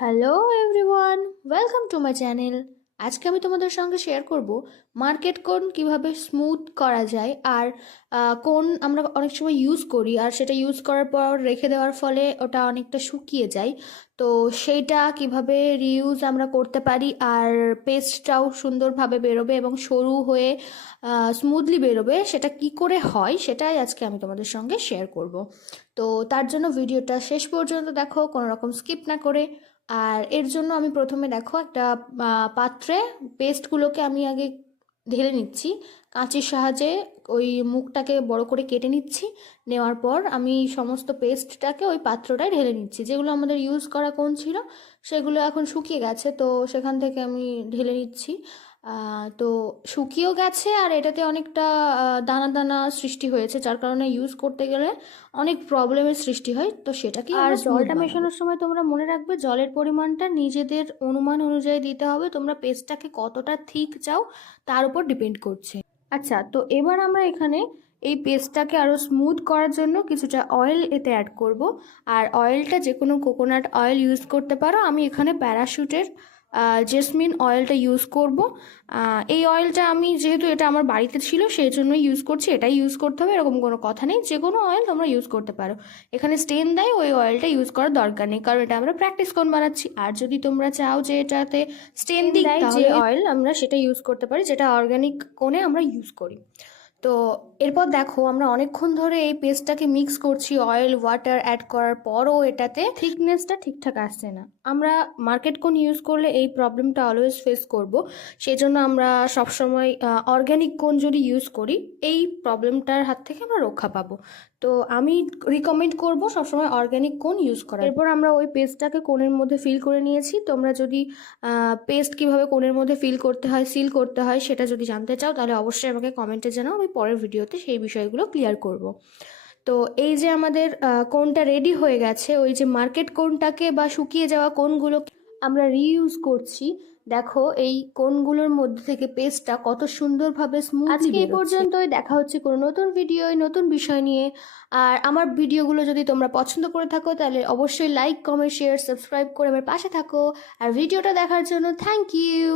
Hello everyone, welcome to my channel. আজকে আমি তোমাদের সঙ্গে শেয়ার করব মার্কেট কোন কিভাবে স্মুথ করা যায়। আর কোন আমরা অনেক সময় ইউজ করি আর সেটা ইউজ করার পর রেখে দেওয়ার ফলে ওটা অনেকটা শুকিয়ে যায়। তো সেইটা কিভাবে রিইউজ আমরা করতে পারি আর পেস্টটাও সুন্দরভাবে বেরোবে এবং সরু হয়ে স্মুথলি বেরোবে, সেটা কি করে হয় সেটাই আজকে আমি তোমাদের সঙ্গে শেয়ার করব। তো তার জন্য ভিডিওটা শেষ পর্যন্ত দেখো, কোনো রকম স্কিপ না করে। আর এর জন্য আমি প্রথমে দেখো একটা পাত্রে পেস্টগুলোকে আমি আগে ঢেলে নিচ্ছি কাঁচির সাহায্যে। ওই মুখটাকে বড় করে কেটে নিচ্ছি। নেওয়ার পর আমি সমস্ত পেস্টটাকে ওই পাত্রটায় ঢেলে নিচ্ছি। যেগুলো আমাদের ইউজ করা কোন ছিল সেগুলো এখন শুকিয়ে গেছে, তো সেখান থেকে আমি ঢেলে নিচ্ছি। তো শুকিয়েও গেছে আর এটাতে অনেকটা দানা দানা সৃষ্টি হয়েছে, যার কারণে ইউজ করতে গেলে অনেক প্রবলেমের সৃষ্টি হয়। তো সেটাকে আর জলটা মেশানোর সময় তোমরা মনে রাখবে জলের পরিমাণটা নিজেদের অনুমান অনুযায়ী দিতে হবে। তোমরা পেস্টটাকে কতটা থিক চাও তার উপর ডিপেন্ড করছে। আচ্ছা, তো এবার আমরা এখানে এই পেস্টটাকে আরও স্মুথ করার জন্য কিছুটা অয়েল এতে অ্যাড করব। আর অয়েলটা যে কোনো কোকোনাট অয়েল ইউজ করতে পারো। আমি এখানে প্যারাশুটের জেসমিন অয়েলটা ইউজ করব। এই অয়েলটা আমি যেহেতু এটা আমার বাড়িতে ছিল সেই জন্য ইউজ করছি, এটাই ইউজ করতে হবে এরকম কোনো কথা নেই। যে কোনো অয়েল তোমরা ইউজ করতে পারো। এখানে স্টেন দেয় ওই অয়েলটা ইউজ করার দরকার নেই, কারণ এটা আমরা প্র্যাকটিস কোন বানাচ্ছি। আর যদি তোমরা চাও যে এটাতে স্টেন দেয় যে অয়েল, আমরা সেটা ইউজ করতে পারি, যেটা অর্গানিক কোনে আমরা ইউজ করি। তো এরপর দেখো আমরা অনেকক্ষণ ধরে এই পেস্টটাকে মিক্স করছি। অয়েল ওয়াটার অ্যাড করার পরও এটাতে থিকনেসটা ঠিকঠাক আসছে না। আমরা মার্কেট কোন ইউজ করলে এই প্রবলেমটা অলওয়েজ ফেস করব। সেই জন্য আমরা সবসময় অর্গ্যানিক কোন যদি ইউজ করি এই প্রবলেমটার হাত থেকে আমরা রক্ষা পাবো। তো আমি রিকমেন্ড করব সবসময় অর্গ্যানিক কোন ইউজ করা। এরপর আমরা ওই পেস্টটাকে কোণের মধ্যে ফিল করে নিয়েছি। তোমরা যদি পেস্ট কিভাবে কোণের মধ্যে ফিল করতে হয়, সিল করতে হয় সেটা যদি জানতে চাও তাহলে অবশ্যই আমাকে কমেন্টে জানাও। আমি পরের ভিডিওতে সেই বিষয়গুলো ক্লিয়ার করব। তো এই যে আমাদের কোনটা রেডি হয়ে গেছে, ওই যে মার্কেট কোনটাকে বা শুকিয়ে যাওয়া কোনগুলো আমরা রিইউজ করছি। দেখো এই কোনগুলোর মধ্যে থেকে পেস্টটা কত সুন্দরভাবে স্মুথলি আজকে এই পর্যন্তই। দেখা হচ্ছে কোনো নতুন ভিডিও নতুন বিষয় নিয়ে। আর আমার ভিডিওগুলো যদি তোমরা পছন্দ করে থাকো তাহলে অবশ্যই লাইক কমেন্ট শেয়ার সাবস্ক্রাইব করে আমার পাশে থাকো। আর ভিডিওটা দেখার জন্য থ্যাংক ইউ।